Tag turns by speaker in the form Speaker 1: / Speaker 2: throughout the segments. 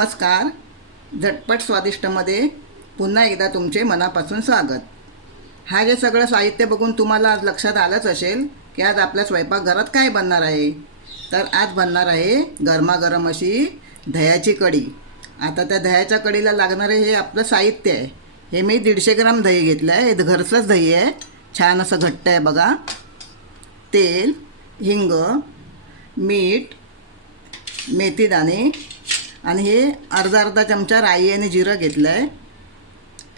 Speaker 1: नमस्कार. झटपट स्वादिष्टमध्ये पुन्हा एकदा तुमचे मनापासून स्वागत. हा जे सगळं साहित्य बघून तुम्हाला आज लक्षात आलंच असेल की आज आपल्या स्वयंपाकघरात काय बनणार आहे? तर आज बनणार आहे गरमागरम अशी दह्याची कढी. आता त्या दह्याच्या कढीला लागणारे हे आपलं साहित्य आहे. हे मी दीडशे ग्राम दही घेतलं आहे. हे घरचंच दही आहे. छान असं घट्ट आहे बघा. तेल हिंग मीठ मेथीदाणे आणि हे अर्धा अर्धा चमचा राई आणि जिरं घेतलं आहे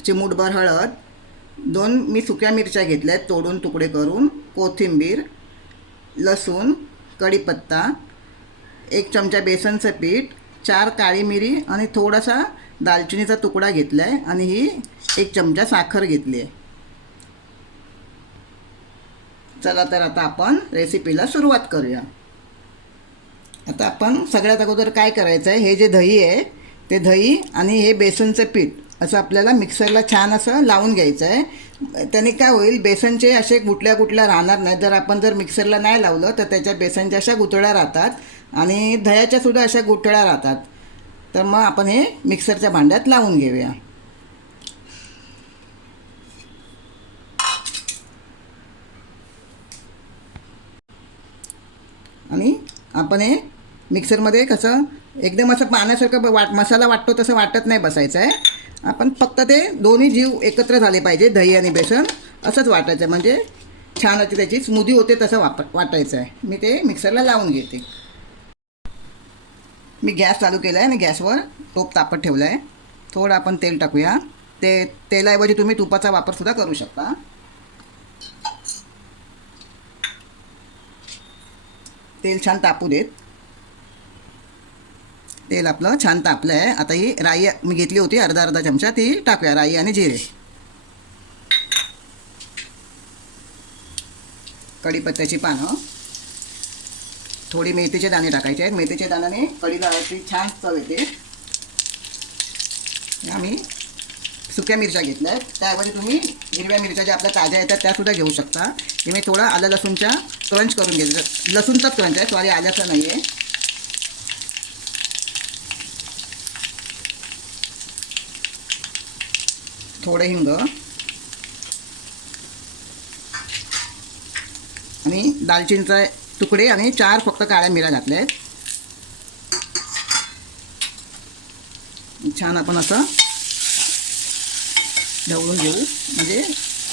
Speaker 1: चिमूटभर हळद. दोन मी सुक्या मिरच्या घेतल्या आहेत तोडून तुकडे करून. कोथिंबीर लसूण कढीपत्ता एक चमचा बेसनचं पीठ चार काळी मिरी आणि थोडासा दालचिनीचा तुकडा घेतला आहे आणि ही एक चमचा साखर घेतली आहे. चला तर आता आपण रेसिपीला सुरुवात करूया. आता आपण सगळ्यात अगोदर काय करायचं आहे हे जे दही आहे ते दही आणि हे बेसनचं पीठ असं आपल्याला मिक्सरला छान असं लावून घ्यायचं आहे त्याने काय होईल? बेसनचे असे गुटल्या गुटल्या राहणार नाही जर आपण जर मिक्सरला नाही लावलं तर त्याच्या बेसनच्या अशा गुतळ्या राहतात आणि दह्याच्या सुद्धा अशा गुठळ्या राहतात. तर मग आपण हे मिक्सरच्या भांड्यात लावून घेऊया. आणि आपण हे मिक्सरमध्ये कसं एकदम असं पाण्यासारखं ब- वाट मसाला वाटतो तसं वाटत नाही बसायचं आहे. आपण फक्त ते दोन्ही जीव एकत्र झाले पाहिजे दही आणि बेसन असंच वाटायचं. आहे म्हणजे छान अशी त्याची स्मूदी होते तसं वापर वाटायचं आहे. मी ते मिक्सरला लावून घेते. मी गॅस चालू केला आहे आणि गॅसवर टोप तापत ठेवला आहे थोडं आपण तेल टाकूया. ते तेलाऐवजी तुम्ही तुपाचा वापरसुद्धा करू शकता. तेल छान तापू देत. तेल आपलं छान तापलं आहे आता ही राई मी घेतली होती अर्धा अर्धा चमचा ती टाकूया राई आणि जिरे. कढीपत्त्याची पानं. थोडी मेथीचे दाणे टाकायचे आहेत. मेथीच्या दाण्याने कढीला छान चव येते. आम्ही सुक्या मिरच्या घेतल्या त्याऐवजी तुम्ही हिरव्या मिरच्या ज्या आपल्या ताज्या येतात त्यासुद्धा घेऊ शकता. की मी थोडा आलं लसूणच्या क्रंच करून घेतलं लसूणचाच क्रंच आहे सॉरी आल्याचा नाही आहे थोडं हिंग. आणि दालचिनीचा तुकडे आणि चार फक्त काळ्या मिऱ्या घातल्या आहेत. छान आपण असं ढवळून घेऊ. म्हणजे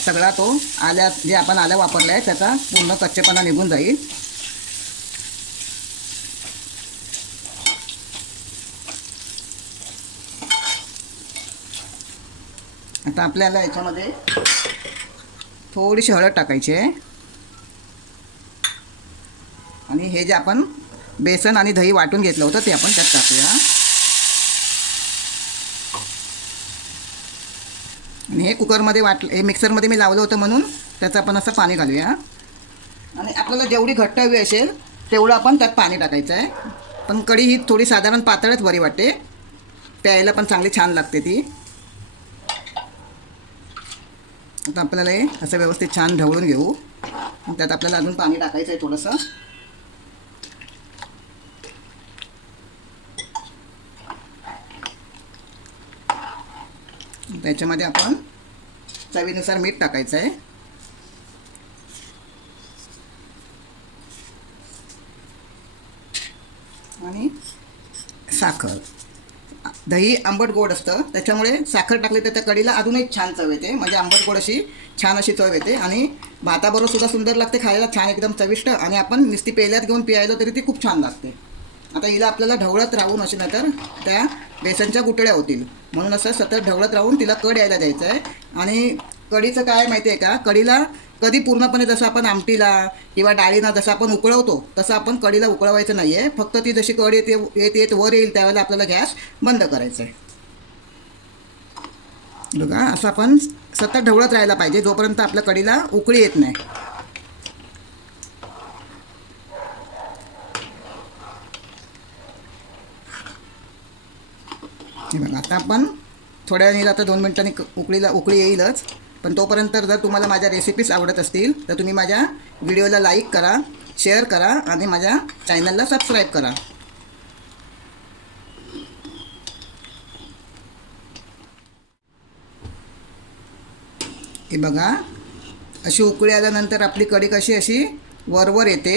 Speaker 1: सगळा तो आल्या जे आपण आल्या वापरला आहे त्याचा पूर्ण कच्चेपणा निघून जाईल. आता आपल्याला याच्यामध्ये थोडीशी हळद टाकायची आहे. आणि हे जे आपण बेसन आणि दही वाटून घेतलं होतं ते आपण त्यात टाकूया. आणि हे कुकरमध्ये वाटलं हे मिक्सरमध्ये मी लावलं होतं म्हणून त्याचं आपण असं पाणी घालूया. आणि आपल्याला जेवढी घट्ट हवी असेल तेवढं आपण त्यात पाणी टाकायचं आहे. पण कढी ही थोडी साधारण पातळच बरी वाटते. प्यायला पण चांगली छान लागते ती. आता आपल्याला हे असं व्यवस्थित छान ढवळून घेऊ. त्यात आपल्याला अजून पाणी टाकायचं आहे थोडंसं. त्याच्यामध्ये आपण चवीनुसार मीठ टाकायचं आहे. आणि साखर. दही आंबट गोड असतं. त्याच्यामुळे साखर टाकली तर त्या कढीला अजून एक छान चव येते. म्हणजे आंबट गोड अशी छान अशी चव येते. आणि भाताबरोबर सुद्धा सुंदर लागते खायला छान एकदम चविष्ट. आणि आपण नुसती पेल्यात घेऊन पियायला तरी ती खूप छान लागते. आता हिला आपल्याला ढवळत राहून असे नंतर त्या बेसनच्या गुटळ्या होतील. म्हणून असं सतत ढवळत राहून तिला कड यायला द्यायचं आहे आणि कढीचं काय माहिती आहे का? कडीला कधी पूर्णपणे जसं आपण आमटीला किंवा डाळीना जसं आपण उकळवतो तसं आपण कडीला उकळवायचं नाही आहे फक्त ती जशी कढी येते येत येत वर येईल त्यावेळेला आपल्याला गॅस बंद करायचा आहे बघा असं आपण सतत ढवळत राहायला पाहिजे जोपर्यंत आपल्या कडीला उकळी येत नाही. हे बघा. आता आपण थोड्या वेळाने आता दोन मिनटांनी उकळीला उकळी येईलच. पण तोपर्यंत जर तुम्हाला माझ्या रेसिपीज आवडत असतील तर तुम्ही माझ्या व्हिडिओला लाईक करा शेअर करा आणि माझ्या चॅनलला सबस्क्राईब करा. हे बघा अशी उकळी आल्यानंतर आपली कढी कशी अशी वरवर येते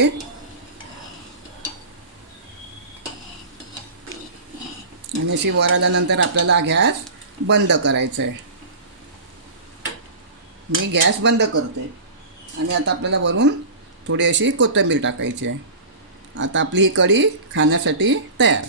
Speaker 1: आणि अशी वर आल्यानंतर आपल्याला गॅस बंद करायचा आहे मी गॅस बंद करते. आणि आता आपल्याला वरून थोडी अशी कोथिंबीर टाकायची आहे. आता आपली ही कढी खाण्यासाठी तयार.